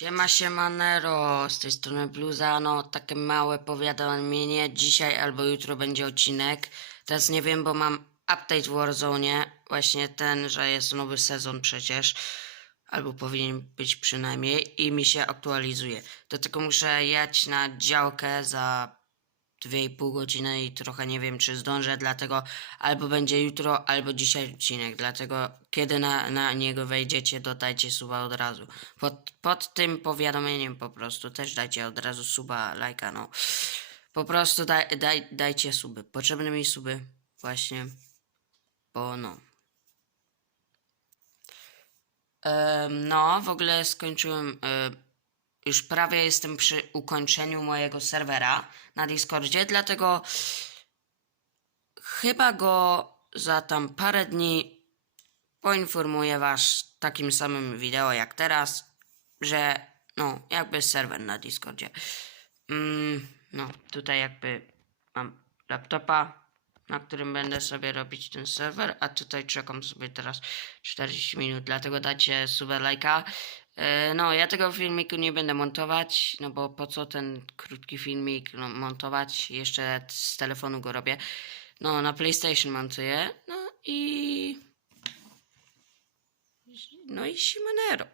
Siema, siemanero, z tej strony Bluza, no takie małe powiadomienie, dzisiaj albo jutro będzie odcinek, teraz nie wiem, bo mam update w Warzone, właśnie ten, że jest nowy sezon przecież, albo powinien być przynajmniej. I mi się aktualizuje, do tego muszę jechać na działkę za 2,5 godziny i trochę nie wiem, czy zdążę, dlatego albo będzie jutro, albo dzisiaj odcinek, dlatego kiedy na, na niego wejdziecie, dodajcie suba od razu. Pod, pod tym powiadomieniem po prostu też dajcie od razu suba, lajka, no. Po prostu daj, daj, dajcie suby. Potrzebne mi suby, właśnie, bo no. Em, no, w ogóle skończyłem. e, już prawie jestem przy ukończeniu mojego serwera na Discordzie, dlatego chyba go za tam parę dni poinformuję Was takim samym wideo jak teraz, że no, jakby serwer na Discordzie. Mm, no, tutaj jakby mam laptopa, na którym będę sobie robić ten serwer, a tutaj czekam sobie teraz 40 minut, dlatego dajcie suba lajka. E, No, ja tego filmiku nie będę montować, no bo po co ten krótki filmik no, montować? Jeszcze z telefonu go robię. No, na PlayStation montuję. No i. No i Simonero.